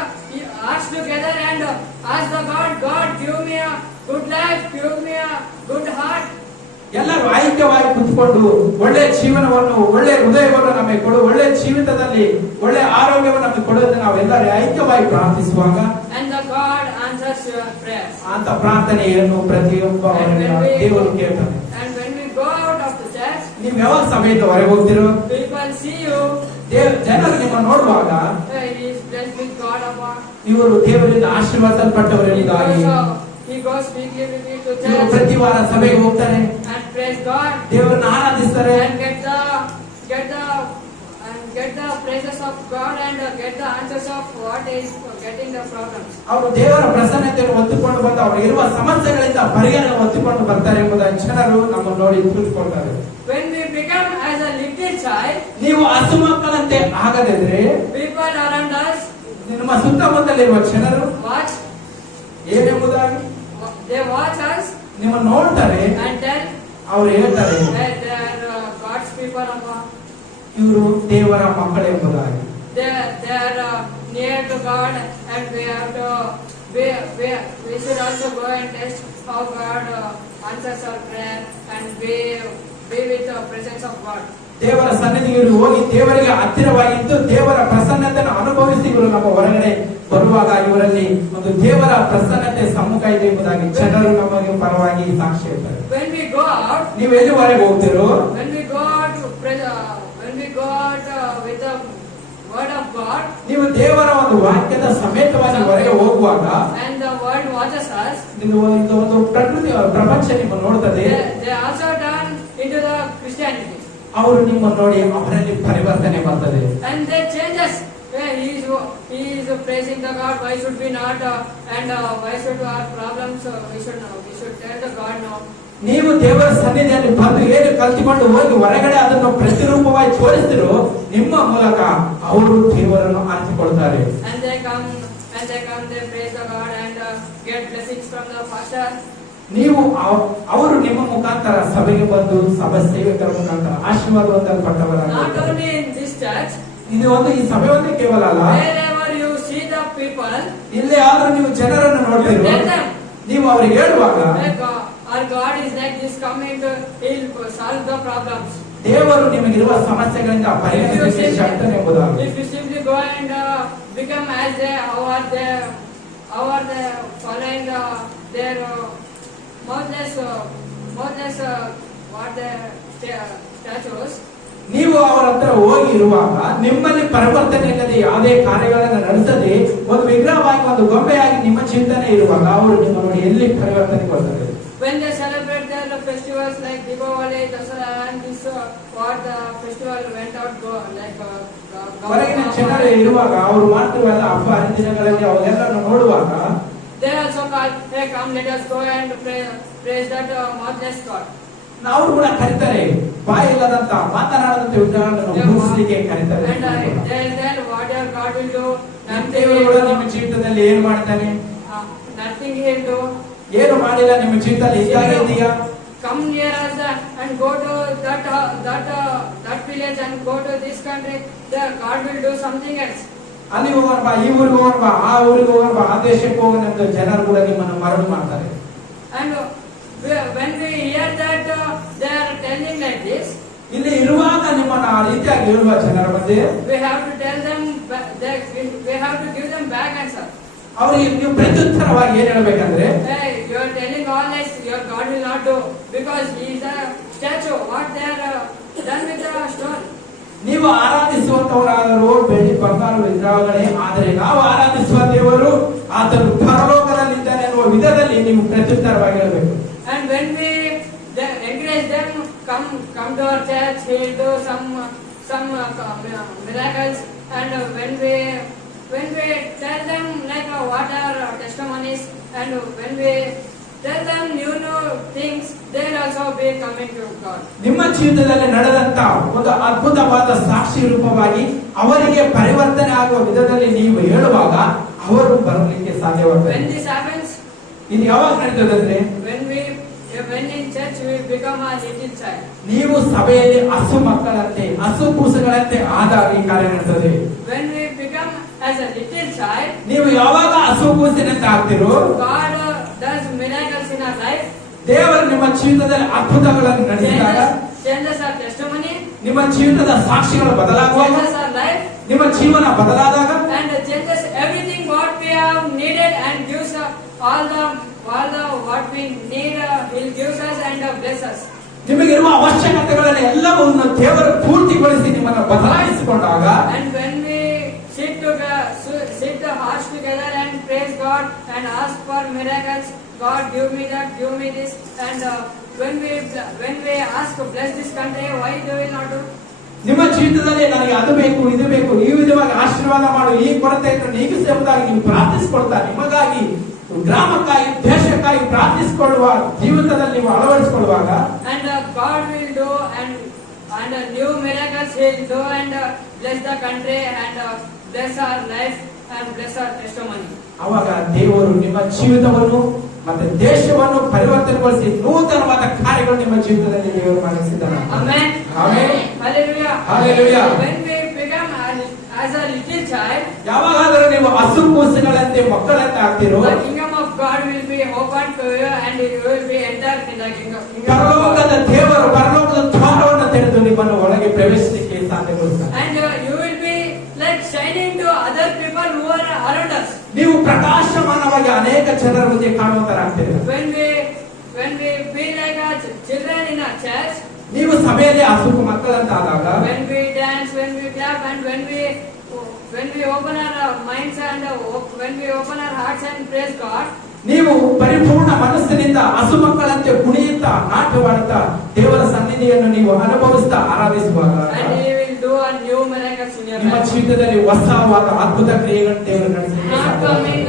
us together and ask the God, give me a good life, give me a good heart. ಎಲ್ಲರೂ ಐಕ್ಯವಾಗಿ ಕುತ್ಕೊಂಡು ಒಳ್ಳೆ ಜೀವನವನ್ನು, ಒಳ್ಳೆ ಹೃದಯವನ್ನು ನಮಗೆ ಕೊಡು, ಒಳ್ಳೆ ಜೀವಿತದಲ್ಲಿ ಒಳ್ಳೆ ಆರೋಗ್ಯವನ್ನು ನಮಗೆ ಕೊಡೋದನ್ನ ನಾವೆಲ್ಲರೂ ಐಕ್ಯವಾಗಿ ಪ್ರಾರ್ಥಿಸುವಾಗ And the God answers your prayers. ಅಂತ ಪ್ರಾರ್ಥನೆಯನ್ನು ಪ್ರತಿಯೊಬ್ಬ ದೇವರು ಕೇಳ್ತಾನೆ. And when we go out of the church, ನೀವು ಯಾವಾಗ ಸಮೇತ ಹೊರಗೆ ಹೋಗ್ತಿರೋ, people see you. ಜನರು ನಿಮ್ಮ ನೋಡುವಾಗ He is blessed with God above. ಇವರು ದೇವರಿಂದ ಆಶೀರ್ವಾದಲ್ಪಟ್ಟವರು ಎಂಬುದಾಗಿ He goes weekly to ಇವರು church ಪ್ರತಿ ವಾರ ಸಭೆಗೆ ಹೋಗ್ತಾರೆ, and praise God ದೇವರನ್ನ ಆರಾಧಿಸ್ತಾರೆ, and get the praises of God and get the answers of what is getting the problems. ಅವರು ದೇವರ ಪ್ರಸನ್ನತೆಯನ್ನು ಹೊತ್ತುಕೊಂಡು ಬಂದು ಅವರು ಇರುವ ಸಮಸ್ಯೆಗಳಿಂದ ಪರಿಹಾರ ಹೊತ್ತುಕೊಂಡು ಬರ್ತಾರೆ ಎಂಬುದನ್ನು ಜನರು ನಮ್ಮನ್ನು ನೋಡಿ ತಿಳಿದುಕೊಳ್ತಾರೆ. When we become as a little child, ನೀವು ಹಸು ಮಕ್ಕಳಂತೆ ಆಗದಿದ್ರೆ people around us ನಿಮ್ಮ ಸುತ್ತಮುತ್ತಲಿರುವ ಜನರು watch, ಏನೆಂಬುದಾಗಿ they watch us ನಿಮ್ಮನ್ನು ನೋಡ್ತಾರೆ, and tell ಅವ್ರು ಹೇಳ್ತಾರೆ that they are God's people above. ಇವರು ದೇವರ ಮಕ್ಕಳೆಂಬುದಾಗಿ. They are near to God, and we have to we should also go and test how God answers our prayer and be with the presence of God. ದೇವರ ಸನ್ನಿಧಿಗೆ ಹೋಗಿ ದೇವರಿಗೆ ಹತ್ತಿರವಾಗಿದ್ದು ದೇವರ ಪ್ರಸನ್ನತೆಯನ್ನು ಅನುಭವಿಸಿ ಇವರು ನಮ್ಮ ಹೊರಗಡೆ ಬರುವಾಗ ಇವರಲ್ಲಿ ಒಂದು ದೇವರ ಪ್ರಸನ್ನತೆ ಸಮ್ಮುಖ ಇದೆ ಎಂಬುದಾಗಿ ಜನರು ನಮಗೆ ಪರವಾಗಿ ಸಾಕ್ಷಿ ಹೇಳ್ತಾರೆ. When we go out, ನೀವು ಎಲ್ಲಿವರೆಗೆ ಹೋಗ್ತಿರೋ, when we go out with the word of God, ನೀವು ದೇವರ ಒಂದು ವಾಕ್ಯದ ಸಮೇತವಾಗಿ ಹೊರಗೆ ಹೋಗುವಾಗ and the word watches us, ಇದು ಒಂದು ಪ್ರಕೃತಿ ಪ್ರಪಂಚ ನಿಮ್ಮ ನೋಡ್ತದೆ, they also turn into the Christianity. ಅವರು ನಿಮ್ಮನ್ನು ನೋಡಿ ಅವರಲ್ಲಿ ಪರಿವರ್ತನೆ ಬರ್ತದೆ. And they change us. He is praising the God. Why should we not? And why should our problems? We should tell the God no. ನೀವು ದೇವರ ಸನ್ನಿಧಿಯಲ್ಲಿ ಬಂದು ಏನು ಕಲ್ತಿಕೊಂಡು ಹೋಗಿ ಹೊರಗಡೆ ಅದನ್ನು ಪ್ರತಿರೂಪವಾಗಿ ತೋರಿಸ್ತಿರೋ ನಿಮ್ಮ ಮೂಲಕ ಅವರು ದೇವರನ್ನು ಆರಿಸಿಕೊಳ್ತಾರೆ. And they come, they praise the God and get blessings from the pastor. ನೀವು ಅವರು ನಿಮ್ಮ ಮುಖಾಂತರ ಸಭೆಗೆ ಬಂದು ಸಭಾ ಸೇವಕರ ಮುಖಾಂತರ ಆಶೀರ್ವಾದ Not ಹೊಂದಲ್ಪಟ್ಟವರಾಗಿದ್ದಾರೆ. only in this church, ಇದು ಒಂದು ಈ ಸಭೆ ಒಂದೇ ಕೇವಲ ಅಲ್ಲ, wherever you see the people, ಇಲ್ಲೇ ಆದ್ರೂ ನೀವು ಜನರನ್ನು you ನೋಡ್ತೀರೋ, tell them, ನೀವು ಅವ್ರಿಗೆ ಹೇಳುವಾಗ our God is like this, coming to he'll solve the problems. ದೇವರು ನಿಮಗಿರುವ ಸಮಸ್ಯೆಗಳಿಂದ ಪರಿಹರಿಸಲಿಕ್ಕೆ ಶಕ್ತನೆಂಬುದಾಗಿ. If you simply go and become as they, how are they following their mouthless what their statues. ನೀವು ಅವರ ಹತ್ರ ಹೋಗಿ ಇರುವಾಗ ನಿಮ್ಮಲ್ಲಿ ಪರಿವರ್ತನೆ ಇಲ್ಲದೆ ಯಾವುದೇ ಕಾರ್ಯಗಳನ್ನು ನಡೆಸದೆ ಒಂದು ವಿಗ್ರಹವಾಗಿ ಒಂದು ಗೊಂಬೆಯಾಗಿ ನಿಮ್ಮ ಚಿಂತನೆ ಇರುವಾಗ ಅವರು ನಿಮ್ಮ ನೋಡಿ ಎಲ್ಲಿ ಪರಿವರ್ತನೆ ಕೊಡ್ತಾರೆ. When they celebrate their festivals like Deepavali, Dasara, and this what the festival went out go like ಹೊರಗಿನ ಜನರು ಇರುವಾಗ ಅವರು ಮಾಡ್ತಿರುವ ಹಬ್ಬ ಹರಿದಿನಗಳಲ್ಲಿ ಅವೆಲ್ಲವನ್ನು ನೋಡುವಾಗ they also call, hey, come let us go and praise that mouthless God. ನಾವು ಕೂಡ ಕರೀತಾರೆ, ಬಾಯಿ ಇಲ್ಲದಂತ ಮಾತನಾಡದಂತ ವಿಗ್ರಹಗಳನ್ನು ಪೂಜಿಸಲಿಕ್ಕೆ ಕರೀತಾರೆ. And they'll tell what your God will do. ನಮ್ಮ ದೇವರು ಕೂಡ ನಿಮ್ಮ ಜೀವಿತದಲ್ಲಿ ಏನು ಮಾಡ್ತಾನೆ, Nothing he'll do. ಏನು ಮಾಡಿಲ್ಲ ನಿಮ್ಮ ಜೀವಿತದಲ್ಲಿ ಹೀಗಾಗಿದೆಯಾ, Come near us and go to that village and go to this country. There God will do something else. ಅಲ್ಲಿ ಹೋಗೋಣ ಬಾ, ಈ ಊರಿಗೆ ಹೋಗೋಣ ಬಾ, ಆ ಊರಿಗೆ ಹೋಗೋಣ ಬಾ, ಆ ದೇಶಕ್ಕೆ ಹೋಗೋಣ ಅಂತ ಜನರು ಕೂಡ ನಿಮ್ಮನ್ನು ಮರಳು ಮಾಡ್ತಾರೆ. And when we hear that they are telling like this, ಇಲ್ಲಿ ಇರುವಾಗ ನಿಮ್ಮನ್ನು ಆ ರೀತಿಯಾಗಿ ಹೇಳುವ ಜನರ ಮಧ್ಯೆ we have to tell them we have to give them back answer. ಅವರಿಗೆ ನೀವು ಪ್ರತ್ಯುತ್ತರವಾಗಿ ಏನ್ ಹೇಳ್ಬೇಕಂದ್ರೆ, Hey, you are telling all this, your God will not do because he is a statue. What they are done with the stone. ನೀವು ಆರಾಧಿಸುವಂತವರಾದರೂ ಬೆಳ್ಳಿ ಬಂಗಾರ ವಿಗ್ರಹಗಳೇ, ಆದರೆ ನಾವು ಆರಾಧಿಸುವ ದೇವರು ಆತನು ಪರಲೋಕದಲ್ಲಿದ್ದಾನೆ ಎನ್ನುವ ವಿಧದಲ್ಲಿ ನೀವು ಪ್ರತ್ಯುತ್ತರವಾಗಿ ಹೇಳಬೇಕು. And when we encourage them, come to our church, he will do some miracles. And when we tell them like what are testimonies, and when we tell them new things, they will also be coming to God. ನಿಮ್ಮ ಜೀವಿತದಲ್ಲಿ ನಡೆದಂತ ಒಂದು ಅದ್ಭುತವಾದ ಸಾಕ್ಷಿ ರೂಪವಾಗಿ ಅವರಿಗೆ ಪರಿವರ್ತನೆ ಆಗುವ ವಿಧದಲ್ಲಿ ನೀವು ಹೇಳುವಾಗ ಅವರು ಬರಲಿಕ್ಕೆ ಸಾಧ್ಯವಾಗ್ತದೆ. When this happens, ಇದು ಯಾವಾಗ ನಡೀತದಂದ್ರೆ, when in church we become a little child. ನೀವು ಸಭೆಯಲ್ಲಿ ಹಸು ಮಕ್ಕಳಂತೆ ಹಸು ಕೂಸುಗಳಂತೆ ಆದಾಗ ಈ ಕಾರ್ಯ ನಡೆಯುತ್ತದೆ. When we become as a little child, ನೀವು ಯಾವಾಗ ಹಸು ಕೂಸಿನಂತೆ ಆಗ್ತಿರೋ, God does miracles in our life. ದೇವರು ನಿಮ್ಮ ಜೀವಿತದಲ್ಲಿ ಅದ್ಭುತಗಳನ್ನು ನಡೆಸಿದಾಗ, changes our testimony, ನಿಮ್ಮ ಜೀವಿತದ ಸಾಕ್ಷಿಗಳು ಬದಲಾಗುವಾಗ, changes our life, ನಿಮ್ಮ ಜೀವನ ಬದಲಾದಾಗ, and changes everything what we have needed and gives all the what we need. He'll gives us and bless us. ನಿಮಗಿರುವ ಅವಶ್ಯಕತೆಗಳನ್ನು ಎಲ್ಲವನ್ನು ದೇವರು ಪೂರ್ತಿಗೊಳಿಸಿ ನಿಮ್ಮನ್ನು ಬದಲಾಯಿಸಿಕೊಂಡಾಗ, And when we God and ask for miracles. God, give me that, give me this. And when we ask to bless this country, why they will not do? ನಿಮ್ಮ ಜೀವಿತದಲ್ಲಿ ನನಗೆ ಅದು ಬೇಕು ಇದು ಬೇಕು ಈ ವಿಧವಾಗಿ ಆಶೀರ್ವಾದ ಮಾಡು ಈ ಕೊರತೆಯನ್ನು ನೀಗಿಸಿ ಎಂಬುದಾಗಿ ನೀವು ಪ್ರಾರ್ಥಿಸಿಕೊಳ್ತಾ ನಿಮಗಾಗಿ ಗ್ರಾಮಕ್ಕಾಗಿ ದೇಶಕ್ಕಾಗಿ ಪ್ರಾರ್ಥಿಸಿಕೊಳ್ಳುವ ಜೀವಿತದಲ್ಲಿ ನೀವು ಅಳವಡಿಸಿಕೊಳ್ಳುವಾಗ And God will do and new miracles He will do and bless the country and bless our life and bless our testimony. ಅವಾಗ ದೇವರು ನಿಮ್ಮ ಜೀವಿತವನ್ನು ಮತ್ತೆ ದೇಶವನ್ನು ಪರಿವರ್ತನೆಗೊಳಿಸಿ ನೂತನವಾದ ಕಾರ್ಯಗಳು ನಿಮ್ಮ ಜೀವಿತದಲ್ಲಿ ದೇವರು ಮಾಡಿಸಿದ್ದಾನೆ. Amen. Amen. Hallelujah. Hallelujah. When we become as a little child, ಯಾವಾಗಾದರೂ ನೀವು ಹಸಿರು ಕೂಸುಗಳಂತೆ ಮಕ್ಕಳಂತೆ ಆಗ್ತಿರೋ the kingdom of God will be open to you and you will be entered in the kingdom of ಪರಲೋಕದ God. ದೇವರು ಪರಲೋಕದ ದ್ವಾರವನ್ನು ತೆರೆದು ನಿಮ್ಮನ್ನು ಒಳಗೆ ಪ್ರವೇಶಿಸಲಿಕ್ಕೆ ಸಾಧ್ಯಗೊಳಿಸ್ತಾನೆ. And you will be like shining to other people who are around us. ನೀವು ಪ್ರಕಾಶಮಾನವಾಗಿ ಅನೇಕ ಜನರ ಮುಂದೆ ಕಾಣುವಂತರಾಗ್ತೀರಿ. When we be like our children in a church, ನೀವು ಸಭೆಯಲ್ಲಿ ಹಸುಕು ಮಕ್ಕಳಂತ ಆದಾಗ when we dance, when we clap, and when we open our minds and when we open our hearts and praise God, ನೀವು ಪರಿಪೂರ್ಣ ಮನಸ್ಸಿನಿಂದ ಹಸು ಮಕ್ಕಳಂತೆ ಕುಣಿಯುತ್ತಾ ನಾಟ್ಯವಾಡುತ್ತಾ ದೇವರ ಸನ್ನಿಧಿಯನ್ನು ನೀವು ಅನುಭವಿಸ್ತಾ ಆರಾಧಿಸುವಾಗ and He will do a new miracles in your ನಿಮ್ಮ life. ಜೀವಿತದಲ್ಲಿ ಹೊಸವಾದ ಅದ್ಭುತ ಕ್ರಿಯೆಗಳನ್ನು ದೇವರು ನಡೆಸಲಿಕ್ಕೆ Not ಸಾಧ್ಯ. coming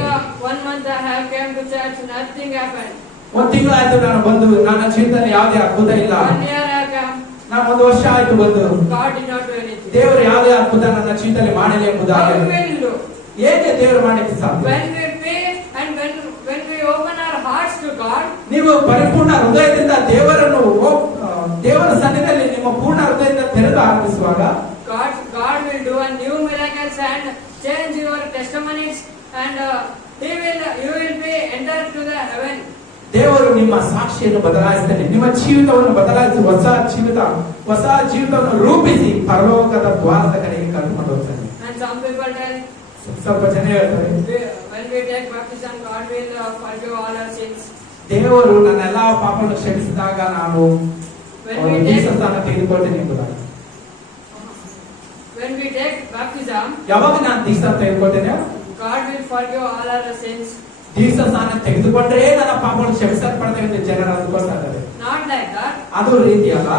1 month I have came to church, nothing happened. ಒಂದು ತಿಂಗಳಾಯ್ತು ನಾನು ಬಂದು ನನ್ನ ಜೀವಿತದಲ್ಲಿ ಯಾವುದೇ ಅದ್ಭುತ ಇಲ್ಲ. 1 year I have come, ನಾನು 1 ವರ್ಷ ಆಯ್ತು ಬಂದು God did not do anything. ದೇವರು ಯಾವುದೇ ಅದ್ಭುತ ನನ್ನ ಜೀವಿತದಲ್ಲಿ ಮಾಡಲಿ How ಎಂಬುದಾಗಿ will do? ಹೇಗೆ ದೇವರು ಮಾಡಲಿಕ್ಕೆ ಸಾಧ್ಯ? When we pray and when we open our hearts to God, ನೀವು ಪರಿಪೂರ್ಣ ಹೃದಯದಿಂದ ದೇವರ ಸನ್ನಿಧಿಯಲ್ಲಿ ನಿಮ್ಮ ಪೂರ್ಣ ಹೃದಯದಿಂದ ತೆರೆದು ಆರಂಭಿಸುವಾಗ God will do a new miracles and change your testimonies and you will be entered to the heaven. ದೇವರು ನಿಮ್ಮ ಸಾಕ್ಷಿಯನ್ನು ಬದಲಾಯಿಸ್ತಾನೆ. ನಿಮ್ಮ ಜೀವಿತವನ್ನು ಬದಲಾಯಿಸಿ ಹೊಸ ಜೀವಿತವನ್ನು ರೂಪಿಸಿ ಪರಲೋಕದ ದ್ವಾರದ ಕಡೆಗೆ ಕರ್ಕೊಂಡು ಹೋಗ್ತಾನೆ. And some people tell, ಸ್ವಲ್ಪ ಜನ ಹೇಳ್ತಾರೆ when we take baptism, God will forgive all our sins. ದೇವರು ನನ್ನ ಎಲ್ಲಾ ಪಾಪಗಳನ್ನು ಕ್ಷಮಿಸಿದಾಗ ನಾನು When we take ದೀಕ್ಷಾಸ್ನಾನ ತೆಗೆದುಕೊಳ್ತೇನೆ ಎಂಬುದಾಗಿ. when we take baptism, ಯಾವಾಗ ನಾನು ದೀಕ್ಷಾ ತೆಗೆದುಕೊಳ್ತೇನೆ God will forgive all our sins. ದೀಕ್ಷಾಸ್ನಾನ ತೆಗೆದುಕೊಂಡ್ರೆ ನನ್ನ ಪಾಪಗಳು ಕ್ಷಮಿಸಲ್ಪಡ್ತವೆ ಅಂತ ಜನರು ಅಂದುಕೊಳ್ತಾ ಇದ್ದಾರೆ. Not like that. ಅದು ರೀತಿ ಅಲ್ಲ.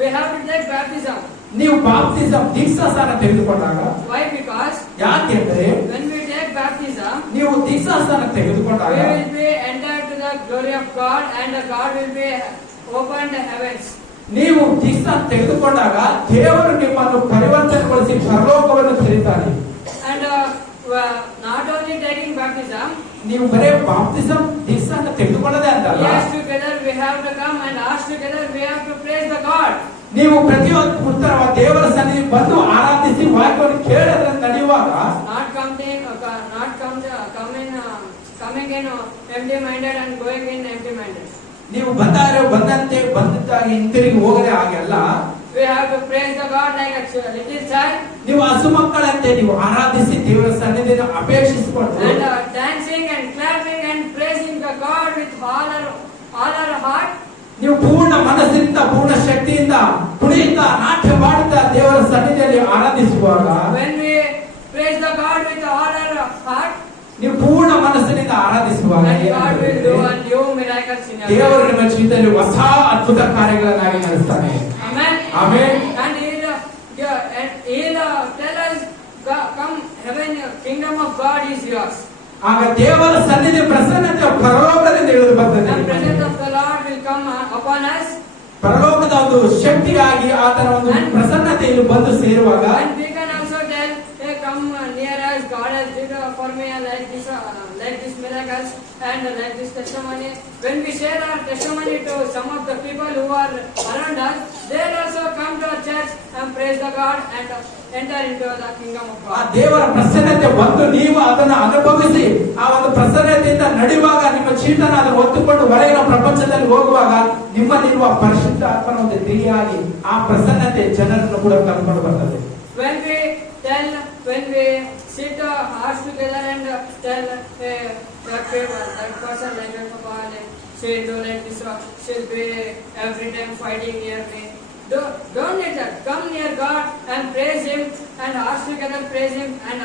We have to take baptism. ನೀವು ಬಾಪ್ತಿಸಂ ದೀಕ್ಷಾಸ್ನಾನ ತೆಗೆದುಕೊಂಡಾಗ Why? Because ಯಾಕೆಂದ್ರೆ when we take baptism, ನೀವು ದೀಕ್ಷಾಸ್ನಾನ ತೆಗೆದುಕೊಂಡಾಗ we will be entered to the glory of God and God will be opened the heavens. ನೀವು ದೀಕ್ಷಾ ತೆಗೆದುಕೊಂಡಾಗ ದೇವರು ನಿಮ್ಮನ್ನು ಪರಿವರ್ತನೆಗೊಳಿಸಿ ಪರಲೋಕವನ್ನು ತೆರೀತಾನೆ. And not only taking baptism, ನೀವು ಬರೇ ಬಾಪ್ತಿಸಂ ದೀಕ್ಷಾನ ತೆಗೆದುಕೊಳ್ಳದೆ ಅಂತಲ್ಲ, yes, together we have to come and ask together we have to praise the God. ನೀವು ಪ್ರತಿಯೊಂದು ಉತ್ತರವ ದೇವರ ಸನ್ನಿಧಿ ಬಂದು ಆರಾಧಿಸಿ ವಾಕ್ಯವನ್ನು ಕೇಳೋದ್ರ ನಡೆಯುವಾಗ coming in empty minded and going in empty minded. ನೀವು ಬಂದಂತಾಗಿ ಹಿಂತಿರುಗಿ ಹೋಗದೆ ಹಾಗೆಲ್ಲ. We have to praise the God like a little child. ನೀವು ಹಸು ಮಕ್ಕಳಂತೆ ನೀವು ಆರಾಧಿಸಿ ದೇವರ ಸನ್ನಿಧಿಯನ್ನು ಅಪೇಕ್ಷಿಸಿಕೊಂಡು And dancing and clapping and praising the God with all our heart. ನೀವು ಪೂರ್ಣ ಮನಸ್ಸಿನಿಂದ ಪೂರ್ಣ ಶಕ್ತಿಯಿಂದ ಕುಣಿಯುತ್ತಾ ನಾಟ್ಯ ಮಾಡುತ್ತಾ ದೇವರ ಸನ್ನಿಧಿಯಲ್ಲಿ ಆರಾಧಿಸುವಾಗ When we praise the God with all our heart, ನೀವು ಪೂರ್ಣ ಮನಸ್ಸಿನಿಂದ ಆರಾಧಿಸುವಾಗ then God will do a new miracles in your ದೇವರು life. ನಿಮ್ಮ ಜೀವಿತದಲ್ಲಿ ಹೊಸ ಅದ್ಭುತ ಕಾರ್ಯಗಳನ್ನಾಗಿ ನಡೆಸ್ತಾನೆ. Amen. Amen. And He'll tell us, come heaven, kingdom of God is yours. ಆಗ ದೇವರ ಸನ್ನಿಧಿ ಪ್ರಸನ್ನತೆ ಪರಲೋಕದಿಂದ ಇಳಿದು ಬರ್ತದೆ. The presence of the Lord will come upon us. ಪರಲೋಕದ ಒಂದು ಶಕ್ತಿಯಾಗಿ ಆತನ ಒಂದು ಪ್ರಸನ್ನತೆ ಇಲ್ಲಿ ಬಂದು ಸೇರುವಾಗ And we can also tell, hey, come near us, God has did for me like this miracles and like this testimony. When we share our testimony to some of the people who are around us, they'll also come to our church and praise the God and enter into the kingdom of ಆ God. ದೇವರ ಪ್ರಸನ್ನತೆ ಬಂದು ನೀವು ಅದನ್ನು ಅನುಭವಿಸಿ ಆ ಒಂದು ಪ್ರಸನ್ನತೆಯಿಂದ ನಡೆಯುವಾಗ ನಿಮ್ಮ ಜೀವನ ಅದನ್ನು ಹೊತ್ತುಕೊಂಡು ಹೊರಗಿನ ಪ್ರಪಂಚದಲ್ಲಿ ಹೋಗುವಾಗ ನಿಮ್ಮಲ್ಲಿರುವ ಪರಿಶುದ್ಧ ಆತ್ಮನ ಒಂದು ಕ್ರಿಯೆಯಾಗಿ ಆ ಪ್ರಸನ್ನತೆ ಜನರನ್ನು ಕೂಡ ಕರ್ಕೊಂಡು ಬರ್ತದೆ. When we sit hearts together and tell that person like that, she'll do like this, she'll be every time fighting near me. Don't let that. Come near God and praise Him and hearts together praise Him and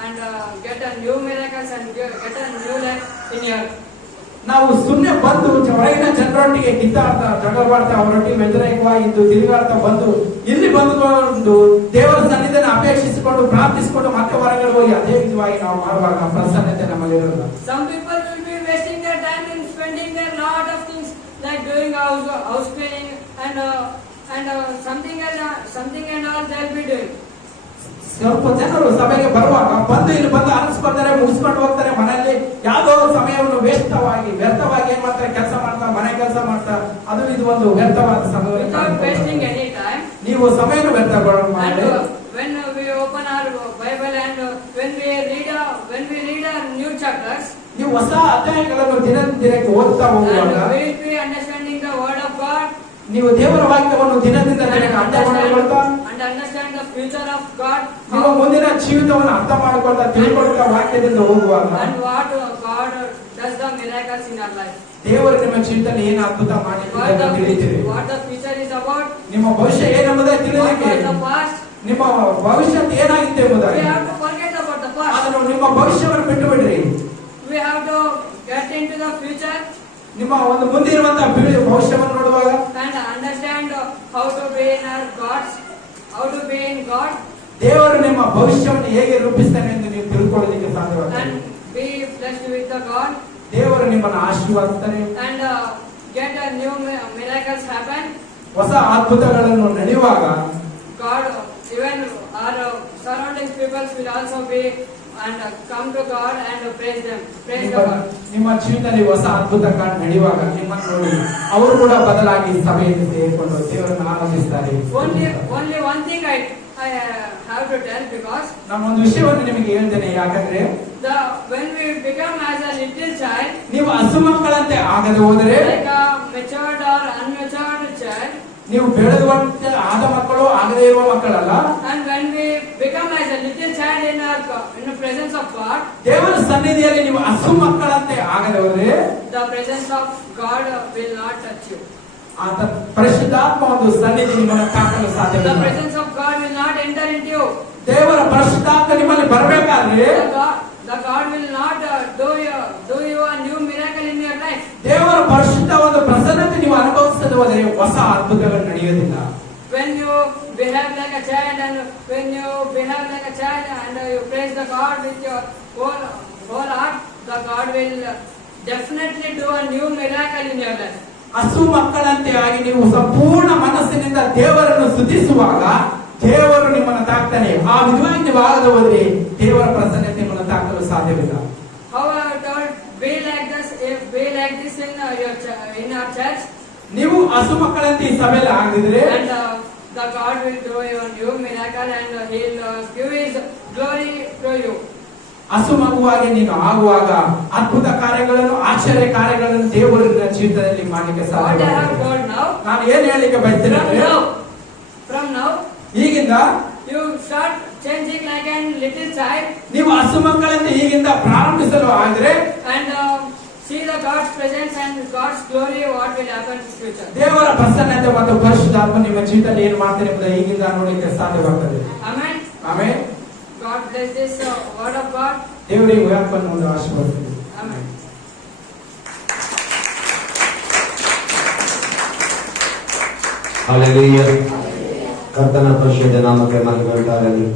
and get a new miracles and get a new life in your. ನಾವು ಸುಮ್ಮನೆ ಬಂದು ಹೊರಗಿನ ಜನರೊಟ್ಟಿಗೆ ಕಿತ್ತಾಡ್ತಾ ಜಗಳವಾಡ್ತಾ ಅವರೊಟ್ಟಿಗೆ ವ್ಯತಿರೇಕವಾಗಿದ್ದು ತಿರುಗಾಡ್ತಾ ಬಂದು ಇಲ್ಲಿ ಬಂದುಕೊಂಡು ದೇವರ ಸನ್ನಿಧಿಯನ್ನು ಅಪೇಕ್ಷಿಸಿಕೊಂಡು ಪ್ರಾರ್ಥಿಸಿಕೊಂಡು ಮತ್ತೆ ಹೊರಗಡೆ ಹೋಗಿ ಅದೇ ವಿಧವಾಗಿ ನಾವು ಮಾಡುವಾಗ ಪ್ರಸನ್ನತೆ ನಮ್ಮಲ್ಲಿರಲ್ಲ. Some people will be wasting their time in spending their lot of things like doing house cleaning and something and all they'll be doing. ಸ್ವಲ್ಪ ಜನರು ಸಭೆಗೆ ಬರುವಾಗ ಬಂದು ಇಲ್ಲಿ ಬಂದು ಅನಿಸ್ಕೊಳ್ತಾರೆ, ಮುಗಿಸ್ಕೊಂಡು ಹೋಗ್ತಾರೆ. ಮನೆಯಲ್ಲಿ ಯಾವುದೋ ಸಮಯವನ್ನು ವ್ಯರ್ಥವಾಗಿ ಏನ್ ಮಾಡ್ತಾರೆ, ಕೆಲಸ ಮಾಡ್ತಾ ಮನೆ ಕೆಲಸ ಮಾಡ್ತಾ ಅದು ಇದು ಒಂದು ವ್ಯರ್ಥವಾದ Without wasting ಸಮಯ. any time. ನೀವು ಸಮಯವನ್ನು ವ್ಯರ್ಥ ಮಾಡಿ And when we open our Bible and when we read our new chapters, ನೀವು ಹೊಸ ಅಧ್ಯಾಯಗಳನ್ನು ದಿನಕ್ಕೆ ಓದ್ತಾ and ಹೋಗುವಾಗ we will be understanding the word of God. ನೀವು ದೇವರ ವಾಕ್ಯವನ್ನು ದಿನದಿಂದ ದಿನಕ್ಕೆ ಅರ್ಥ ಮಾಡಿಕೊಳ್ತಾ And understand the future of God. ನಿಮ್ಮ ಮುಂದಿನ ಜೀವಿತವನ್ನು ಅರ್ಥ ಮಾಡಿಕೊಳ್ತಾ ತಿಳ್ಕೊಳ್ತಾ ವಾಕ್ಯದಿಂದ ಹೋಗುವಾಗ And what God does the miracles in our life. ದೇವರು ನಿಮ್ಮ ಜೀವಿತದಲ್ಲಿ ಏನು ಅದ್ಭುತ ಮಾಡಿದ್ದಾರೆ ಅಂತ ತಿಳಿತೀರಿ. What the future is about. ನಿಮ್ಮ ಭವಿಷ್ಯ ಏನೆಂಬುದೇ What ತಿಳಿಲಿಕ್ಕೆ was the past. ನಿಮ್ಮ ಭವಿಷ್ಯತ್ ಏನಾಗಿತ್ತು We ಎಂಬುದಾಗಿ have to forget about the past. ಅದನ್ನು ನಿಮ್ಮ ಭವಿಷ್ಯವನ್ನು ಬಿಟ್ಟು ಬಿಡ್ರಿ. We have to get into the future ನಿಮ್ಮ ಒಂದು ಮುಂದಿರುವಂತಹ ಭವಿಷ್ಯವನ್ನು ನೋಡುವಾಗ and understand how to be in our gods, how to be in God, ದೇವರು ನಿಮ್ಮ ಭವಿಷ್ಯವನ್ನು ಹೇಗೆ ರೂಪಿಸ್ತಾನೆ ಎಂದು ನೀವು ತಿಳ್ಕೊಳ್ಳೋದಕ್ಕೆ ಸಾಧ್ಯವಾಗ್ತದೆ. and be blessed with the God, ದೇವರು ನಿಮ್ಮನ್ನು ಆಶೀರ್ವದಿಸ್ತಾನೆ. and get a new miracles happen. ಹೊಸ ಅದ್ಭುತಗಳನ್ನು ನಡೆಯುವಾಗ God, even our surrounding peoples will also be and come to God and praise them. Praise the God. ನಿಮ್ಮ ಜೀವಿತದಲ್ಲಿ ಹೊಸ ಅದ್ಭುತ ನಡೆಯುವಾಗ ನಿಮ್ಮನ್ನು ನೋಡಿ ಅವರು ಕೂಡ ಬದಲಾಗಿ ಸಭೆಯಲ್ಲಿ ಸೇರಿಕೊಂಡು ದೇವರನ್ನು ಆರಾಧಿಸ್ತಾರೆ. Only one thing I have to tell, because ನಾನು ಒಂದು ವಿಷಯವನ್ನು ನಿಮಗೆ ಹೇಳ್ತೇನೆ. ಯಾಕಂದ್ರೆ when we become as a little child, ನೀವು ಹಸು ಮಕ್ಕಳಂತೆ ಆಗದೆ ಹೋದರೆ, like a matured or unmatured child, ನೀವು ಬೆಳೆದುವಂತೆ ಆದ ಮಕ್ಕಳು ಆಗದೇ ಇರುವ ಮಕ್ಕಳಲ್ಲ. and when we become as a little child in the presence of God, ದೇವರ ಸನ್ನಿಧಿಯಲ್ಲಿ ನೀವು ಹಸು ಮಕ್ಕಳಂತೆ ಆಗದೆ ಹೋದರೆ the presence of God will not touch you. ಆತ ಪರಿಶುದ್ಧಾತ್ಮ ಒಂದು ಸನ್ನಿಧಿ ನಿಮ್ಮನ್ನು ತಾಕಲು The ಸಾಧ್ಯವಿಲ್ಲ. presence of God will not enter into you. ದೇವರ ಪರಿಶುದ್ಧಾತ್ಮ ನಿಮ್ಮಲ್ಲಿ ಬರಬೇಕಾದ್ರೆ The God will not do you a new miracle in your life. ದೇವರ ಪರಿಶುದ್ಧ ಒಂದು ಪ್ರಸನ್ನತೆ ನೀವು ಅನುಭವಿಸದೆ ಹೋದರೆ ಹೊಸ ಅದ್ಭುತಗಳು ನಡೆಯೋದಿಲ್ಲ. When you behave like a child and when you behave like a child and you praise the God with your whole heart, the God will definitely do a new miracle in your life. ಹಸು ಮಕ್ಕಳಂತೆ ಆಗಿ ನೀವು ಸಂಪೂರ್ಣ ಮನಸ್ಸಿನಿಂದ ದೇವರನ್ನು ಸ್ತುತಿಸುವಾಗ ದೇವರು ನಿಮ್ಮನ್ನು ತಾಕ್ತಾನೆ. ಆ ವಿಧವಾಗಿ ನೀವು ಆಗದೆ ಹೋದ್ರೆ ದೇವರ ಪ್ರಸನ್ನತೆ ನಿಮ್ಮನ್ನು ತಾಕಲು ಸಾಧ್ಯವಿಲ್ಲ. How I told, be like this in our church, ನೀವು ಹಸು ಮಕ್ಕಳಂತೆ ಈ ಸಭೆಯಲ್ಲಿ ಆಗದಿದ್ರೆ and the God will do a new miracle and He'll give His glory to you. ಹಸು ಮಗುವಾಗಿ ನೀನು ಆಗುವಾಗ ಅದ್ಭುತ ಕಾರ್ಯಗಳನ್ನು ಆಶ್ಚರ್ಯ ಕಾರ್ಯಗಳನ್ನು ದೇವರು ನಿನ್ನ ಜೀವಿತದಲ್ಲಿ ಮಾಡಲಿಕ್ಕೆ What I ಸಾಧ್ಯ. have told now, ನಾನು ಏನ್ ಹೇಳಲಿಕ್ಕೆ ಬಯಸ್ತೇನೆ from now, ಈಗಿಂದ you start changing like a little child ನೀವು ಹಸು ಮಕ್ಕಳಂತೆ ಈಗಿಂದ ಪ್ರಾರಂಭಿಸಲು ಆದ್ರೆ and see the God's presence and God's glory, what will happen in future. ದೇವರ ಪ್ರಸನ್ನತೆ ಮತ್ತು ಪರಿಶುದ್ಧಾತ್ಮ ನಿಮ್ಮ ಜೀವಿತದಲ್ಲಿ ಏನು ಮಾಡ್ತಾರೆ ಎಂಬುದು ಈಗಿಂದ ನೋಡಲಿಕ್ಕೆ ಸಾಧ್ಯವಾಗ್ತದೆ. Amen. ಆಮೇಲೆ God bless this word of God. ದೇವರಿಗೆ ವಾಕ್ಯವನ್ನು ಒಂದು ಆಶೀರ್ವದಿಸಲಿ. Amen. Hallelujah. ಕರ್ತನ ಪರಿಶುದ್ಧ ನಾಮಕ್ಕೆ ಮಹಿಮೆ ಉಂಟಾಗಲಿ.